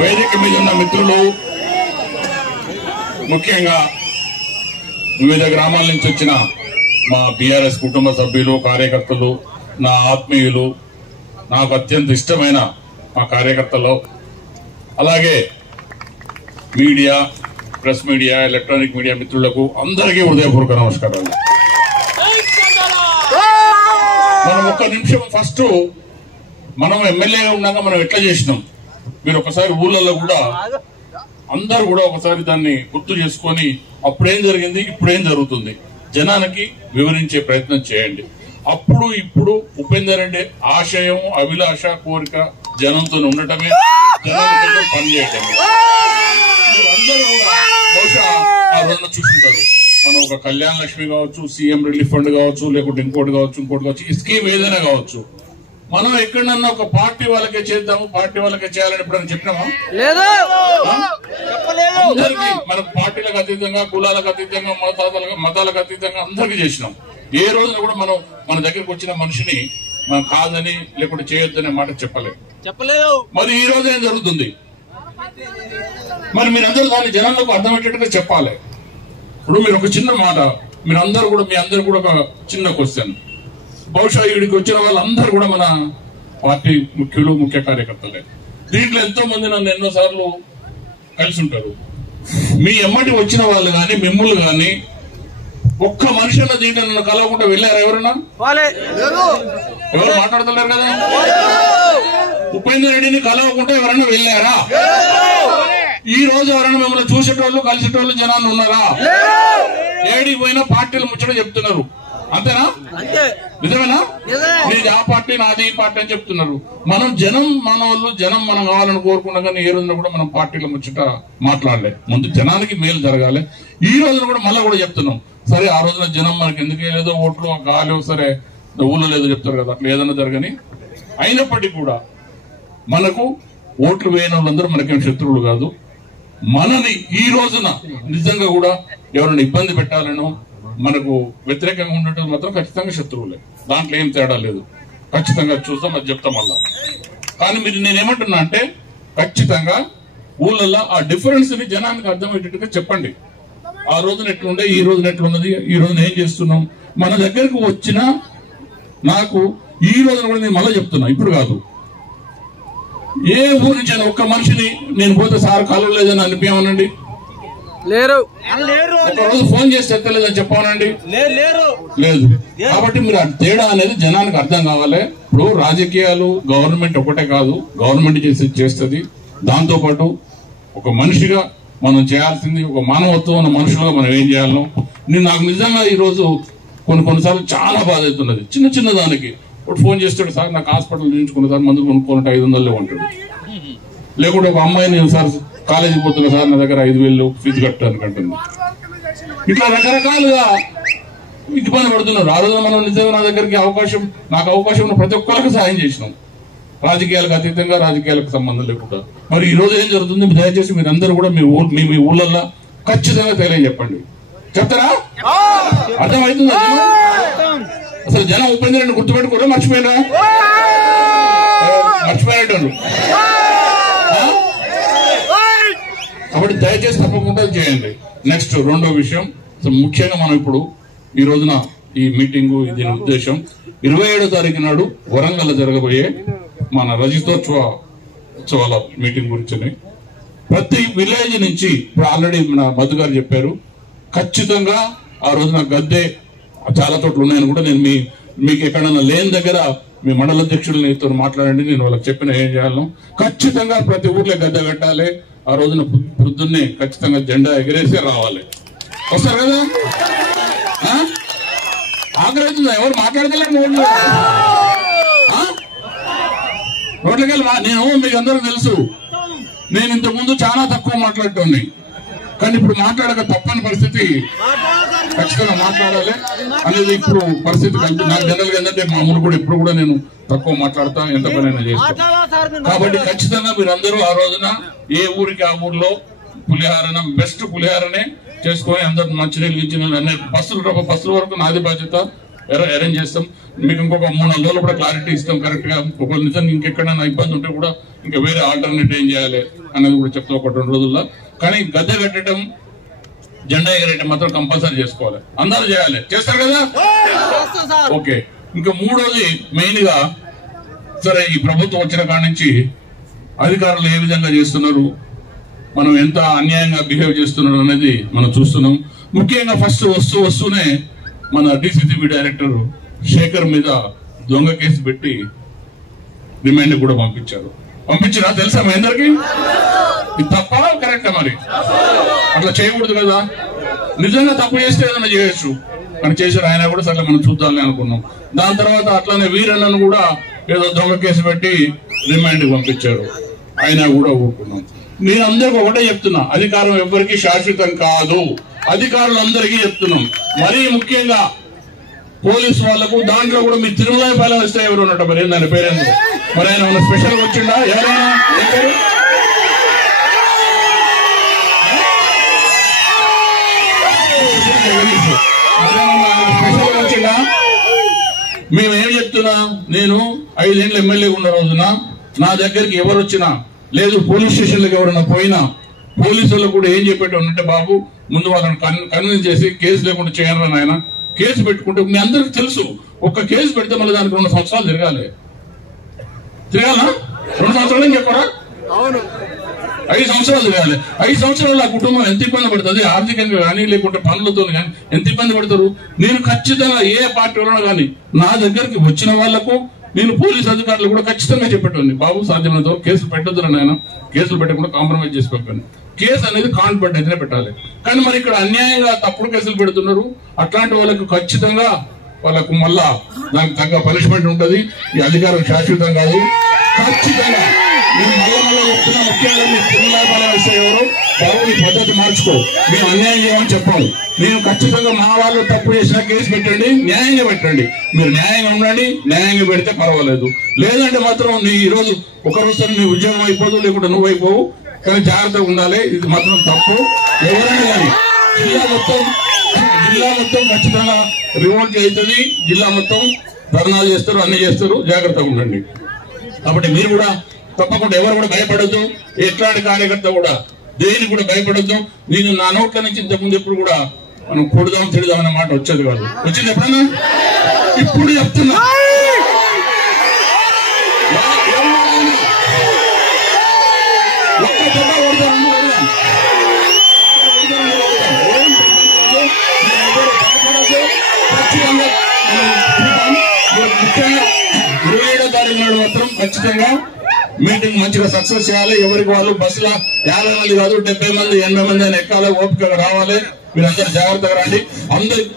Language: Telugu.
వేదిక మీద ఉన్న మిత్రులు, ముఖ్యంగా వివిధ గ్రామాల నుంచి వచ్చిన మా బీఆర్ఎస్ కుటుంబ సభ్యులు, కార్యకర్తలు, నా ఆత్మీయులు, నాకు అత్యంత ఇష్టమైన మా కార్యకర్తలు, అలాగే media, press media, electronic media మిత్రులకు అందరికీ హృదయపూర్వక నమస్కారాలు. మనం ఒక్క నిమిషం ఫస్ట్ మనం ఎమ్మెల్యేగా ఉండగా మనం ఎట్లా చేసినాం మీరు ఒకసారి ఊళ్ళల్లో కూడా అందరూ కూడా ఒకసారి దాన్ని గుర్తు చేసుకొని అప్పుడేం జరిగింది, ఇప్పుడేం జరుగుతుంది జనానికి వివరించే ప్రయత్నం చేయండి. అప్పుడు ఇప్పుడు ఉపేందర్ అంటే ఆశయం, అభిలాష, కోరిక జనంతో ఉండటమే, జనంతో పనిచేయటమే. అందరూ కూడా బహుశా ఆ రోజున చూసుంటారు. మనం ఒక కళ్యాణ లక్ష్మి కావచ్చు, సీఎం రిలీఫ్ ఫండ్ కావచ్చు, లేకుంటే ఇంకోటి కావచ్చు, ఈ స్కీమ్ ఏదైనా కావచ్చు, మనం ఎక్కడన్నా ఒక పార్టీ వాళ్ళకే చేద్దాము, పార్టీ వాళ్ళకే చేయాలని ఎప్పుడైనా చెప్పినామా? అందరికీ మనకు పార్టీలకు అతీతంగా, కులాలకు అతీతంగా, మతాలకు అతీతంగా అందరికీ చేసినాం. ఏ రోజున కూడా మనం మన దగ్గరకు వచ్చిన మనిషిని మనం కాదని లేకుంటే చేయొద్దనే మాట చెప్పలేదు. మరి ఈ రోజు ఏం జరుగుతుంది? మరి మీరందరూ దాన్ని జనాలకు అర్థమయ్యేటట్టుగా చెప్పాలి. ఇప్పుడు మీరు ఒక చిన్న మాట, మీ అందరూ కూడా ఒక చిన్న క్వశ్చన్. బహుశా ఇక్కడికి వచ్చిన వాళ్ళందరూ కూడా మన పార్టీ ముఖ్యులు, ముఖ్య కార్యకర్తలే. దీంట్లో ఎంతో మంది నన్ను ఎన్నోసార్లు కలిసి ఉంటారు. మీ ఎమ్మటి వచ్చిన వాళ్ళు గాని, మిమ్మల్ని గాని ఒక్క మనిషి అన్న దీంట్లో నన్ను కలవకుండా వెళ్ళారా? ఎవరన్నా ఎవరు మాట్లాడతలేరు కదా. ఉపేందర్ రెడ్డిని కలవకుండా ఎవరైనా వెళ్ళారా? ఈ రోజు ఎవరైనా మిమ్మల్ని చూసేటోళ్ళు, కలిసేటోళ్ళు జనాన్ని ఉన్నారా? ఏడికి పోయినా పార్టీలు ముచ్చట చెప్తున్నారు. అంతేనా? నిజమేనా? నీది ఆ పార్టీ, నాది ఈ పార్టీ అని చెప్తున్నారు. మనం జనం, మన వాళ్ళు జనం మనం కావాలని కోరుకున్నా కానీ ఏ రోజున కూడా మనం పార్టీల ముచ్చట మాట్లాడలే. ముందు జనానికి మేలు జరగాలి. ఈ రోజున కూడా మళ్ళీ కూడా చెప్తున్నాం. సరే ఆ రోజున జనం మనకి ఎందుకు ఏదో ఓట్లు గాలి, సరే ఊళ్ళో లేదో చెప్తారు కదా, అట్లా ఏదైనా జరగని. అయినప్పటికీ కూడా మనకు ఓట్లు వేయని వాళ్ళందరూ మనకేం శత్రువులు కాదు. మనని ఈ రోజున నిజంగా కూడా ఎవరైనా ఇబ్బంది పెట్టాలనో, మనకు వ్యతిరేకంగా ఉండటం మాత్రం ఖచ్చితంగా శత్రువులే. దాంట్లో ఏం తేడా లేదు. ఖచ్చితంగా చూస్తాం, అది చెప్తాం మళ్ళా. కానీ మీరు నేనేమంటున్నా అంటే ఖచ్చితంగా ఊళ్ళల్లో ఆ డిఫరెన్స్ ని జనానికి అర్థమయ్యేటట్టుగా చెప్పండి. ఆ రోజున ఎట్లుండే, ఈ రోజున ఎట్లున్నది, ఈ రోజున ఏం చేస్తున్నాం. మన దగ్గరకు వచ్చిన నాకు ఈ రోజున కూడా నేను మళ్ళీ చెప్తున్నా, ఇప్పుడు కాదు, ఏ ఊరి నుంచి ఒక్క మనిషిని నేను పోతే సార్ కలవలేదని అనిపించమనండి, లేరు. ఒక రోజు ఫోన్ చేసి ఎత్తలేదని చెప్పానండి, లేదు. కాబట్టి మీరు ఆ తేడా అనేది జనానికి అర్థం కావాలి. ఇప్పుడు రాజకీయాలు, గవర్నమెంట్ ఒకటే కాదు, గవర్నమెంట్ చేస్తుంది. దాంతో పాటు ఒక మనిషిగా మనం చేయాల్సింది, ఒక మానవత్వం ఉన్న మనుషులుగా మనం ఏం చేయాలను. నాకు నిజంగా ఈ రోజు కొన్నిసార్లు చాలా బాధ అవుతున్నది. చిన్న దానికి ఇప్పుడు ఫోన్ చేస్తాడు, సార్ నాకు హాస్పిటల్ చూపించుకున్న సార్, మందులు కొనుక్కోవాలంటే 500 ఉంటాడు. లేకుంటే ఒక అమ్మాయి, నేను సార్ కాలేజీకి పోతున్నా సార్, నా దగ్గర 5,000 ఫీజు కట్టడానికి అంటుంది. ఇట్లా రకరకాలుగా ఇబ్బంది పడుతున్నారు. ఆ రోజు మనం నిజంగా నాకు అవకాశం ఉన్న ప్రతి ఒక్కరికి సహాయం చేసినాం, రాజకీయాలకు అతీతంగా, రాజకీయాలకు సంబంధం లేకుండా. మరి ఈ రోజు ఏం జరుగుతుంది? దయచేసి మీరందరూ కూడా మీ ఊళ్ళల్లో ఖచ్చితంగా తెలియజెప్పండి. చెప్తారా? అర్థమవుతుందా? అసలు జనం ఉపేందర్ రెడ్డిని గుర్తుపెట్టుకోరా, మర్చిపోయినట్టు. కాబట్టి దయచేసి తప్పకుండా చేయండి. నెక్స్ట్ రెండో విషయం, ముఖ్యంగా మనం ఇప్పుడు ఈ రోజున ఈ మీటింగు, దీని ఉద్దేశం 27వ తారీఖు నాడు వరంగల్ జరగబోయే మన రజతోత్సవాల మీటింగ్ గురించి ప్రతి విలేజ్ నుంచి, ఇప్పుడు ఆల్రెడీ మన మధు గారు చెప్పారు, ఖచ్చితంగా ఆ రోజున గద్దె చాలా చోట్ల ఉన్నాయని కూడా నేను మీకు ఎక్కడన్నా లేని దగ్గర మీ మండల అధ్యక్షులతో మాట్లాడండి, నేను వాళ్ళకి చెప్పిన ఏం చేయాలను. ఖచ్చితంగా ప్రతి ఊర్లో గద్దె పెట్టాలి. ఆ రోజున పొద్దున్నే ఖచ్చితంగా జెండా ఎగరేసి రావాలి. వస్తారు కదా? ఆగ్రహిస్తుందా? ఎవరు మాట్లాడగలరు? రోడ్లకెళ్ళి నేను మీకు అందరూ తెలుసు, నేను ఇంతకుముందు చాలా తక్కువ మాట్లాడుతోంది, కానీ ఇప్పుడు మాట్లాడక తప్పని పరిస్థితి, ఖచ్చితంగా మాట్లాడాలి అనేది ఇప్పుడు పరిస్థితి కలిపి. నాకు జనరల్ గా ఏంటంటే మామూలు కూడా ఇప్పుడు కూడా నేను తక్కువ మాట్లాడతా, ఎంత పనైనా చేస్తాను. కాబట్టి ఖచ్చితంగా మీరందరూ ఆ రోజున ఏ ఊరికి ఆ ఊర్లో పులిహారన, బెస్ట్ పులిహారనే చేసుకొని అందరు మంచినీళ్ళు గిచ్చినీళ్ళు అన్ని బస్సుల వరకు నాది బాధ్యత అరేంజ్ చేస్తాం. మీకు ఇంకొక 3-4 రోజులు కూడా క్లారిటీ ఇస్తాం కరెక్ట్ గా. ఒకవేళ నిజంగా ఇంకెక్కడైనా ఇబ్బంది ఉంటే కూడా ఇంకా వేరే ఆల్టర్నేట్ ఏం చేయాలి అనేది కూడా చెప్తాం 1-2 రోజుల్లో. కానీ గద్దె కట్టడం, జెండా ఎగరేయటం మాత్రం కంపల్సరీ చేసుకోవాలి, అందరూ చేయాలి. చేస్తారు కదా? ఓకే. ఇంకా మూడోది మెయిన్ గా, సరే ఈ ప్రభుత్వం వచ్చిన కాడి నుంచి అధికారులు ఏ విధంగా చేస్తున్నారు, మనం ఎంత అన్యాయంగా బిహేవ్ చేస్తున్నారు అనేది మనం చూస్తున్నాం. ముఖ్యంగా ఫస్ట్ వస్తూనే మన డిసిసిబి డైరెక్టర్ శేఖర్ మీద దొంగ కేసు పెట్టి రిమాండ్ కూడా పంపించారా తెలుసా మీ అందరికి? ఇది తప్ప కరెక్టా? మరి అట్లా చేయకూడదు కదా. నిజంగా తప్పు చేస్తే ఏదైనా చేయొచ్చు, కానీ చేశారు ఆయన కూడా. సరే మనం చూద్దామని అనుకున్నాం. దాని తర్వాత అట్లానే వీరన్నను కూడా ఏదో దొంగ కేసు పెట్టి రిమాండ్ పంపించారు, ఆయన కూడా ఊరుకున్నాం. నేను అందరికి ఒకటే చెప్తున్నా, అధికారం ఎవరికి శాశ్వతం కాదు. అధికారులందరికీ చెప్తున్నాం, మరీ ముఖ్యంగా పోలీసు వాళ్లకు. దాంట్లో కూడా మీ తిరుమల పాలన వస్తే ఎవరు ఉన్నట్టు మరి ఏందని పేరేందు, మరి ఆయన స్పెషల్ వచ్చిందా? ఎవరైనా చెప్పారు? స్పెషల్ వచ్చిందా? మేమేం చెప్తున్నా, నేను 5 ఏళ్ళు ఎమ్మెల్యే ఉన్న రోజున నా దగ్గరికి ఎవరు వచ్చినా, లేదు పోలీస్ స్టేషన్లకు ఎవరైనా పోయినా, పోలీసులు కూడా ఏం చెప్పేటంటే, బాబు ముందు వాళ్ళని కన్విన్స్ చేసి కేసు లేకుండా చేయాలని. ఆయన కేసు పెట్టుకుంటే మీ అందరికి తెలుసు, ఒక్క కేసు పెడితే మళ్ళీ దానికి 2 సంవత్సరాలు తిరగాలా? 2 సంవత్సరాలు ఏం చెప్పరా? 5 సంవత్సరాలు తిరగాలి. 5 సంవత్సరాలు ఆ కుటుంబం ఎంత ఇబ్బంది పడుతుంది, ఆర్థికంగా కానీ లేకుంటే పనులతో కానీ ఎంత ఇబ్బంది పడతారు. నేను ఖచ్చితంగా ఏ పార్టీలో కానీ నా దగ్గరికి వచ్చిన వాళ్లకు నేను పోలీస్ అధికారులు కూడా ఖచ్చితంగా చెప్పేటోండి, బాబు సాధ్యమైనంత కేసులు పెట్టొద్దు నాయన, కేసులు పెట్టకుండా కాంప్రమైజ్ చేసి పెట్టండి. కేసు అనేది కాన్ఫిడెంట్ అయితేనే పెట్టాలి. కానీ మరి ఇక్కడ అన్యాయంగా తప్పుడు కేసులు పెడుతున్నారు. అట్లాంటి వాళ్ళకు ఖచ్చితంగా వాళ్ళకు మళ్ళా దానికి తగ్గ పనిష్మెంట్ ఉంటుంది. ఈ అధికారం శాశ్వతం కాదు. ఖచ్చితంగా నేను మళ్ళీ చెప్తున్నా, ముఖ్యంగా మీరు తిరుమల వస్తే ఎవరు బాబు ఈ పద్ధతి మార్చుకో, మేము అన్యాయం చేయమని చెప్పాలి. నేను ఖచ్చితంగా మా వాళ్ళు తప్పు చేసినా కేసు పెట్టండి, న్యాయంగా పెట్టండి. మీరు న్యాయంగా ఉండండి, న్యాయంగా పెడితే పర్వాలేదు. లేదంటే మాత్రం నీ ఈ రోజు ఒకరోజు నీ ఉద్యోగం అయిపోదు, లేకుంటే నువ్వు అయిపోవు. కానీ జాగ్రత్తగా ఉండాలి, ఇది మాత్రం తప్పు. ఎవరైనా కానీ జిల్లా మొత్తం ఖచ్చితంగా రివోల్ట్ అవుతుంది. జిల్లా మొత్తం ధర్నాలు చేస్తారు, అన్ని చేస్తారు. జాగ్రత్తగా ఉండండి. కాబట్టి మీరు కూడా తప్పకుండా ఎవరు కూడా భయపడద్దు. ఎట్లాంటి కార్యకర్త కూడా దేనికి కూడా భయపడద్దు. నేను నా నోట్ల నుంచి ఇంతకుముందు ఎప్పుడు కూడా మనం కొడుదాం తిడదాం అనే మాట వచ్చేది కాదు. వచ్చింది ఎప్పుడన్నా? ఇప్పుడు చెప్తున్నా, ముఖ్యంగా 27వ తారీఖు నాడు మాత్రం ఖచ్చితంగా మీటింగ్ మంచిగా సక్సెస్ చేయాలి. ఎవరికి వాళ్ళు బస్సుల 50 మంది కాదు, 70 మంది 80 మంది అని ఎక్కాలి. ఓపికగా రావాలి. మీరందరూ జాగ్రత్తగా రండి. అందరికి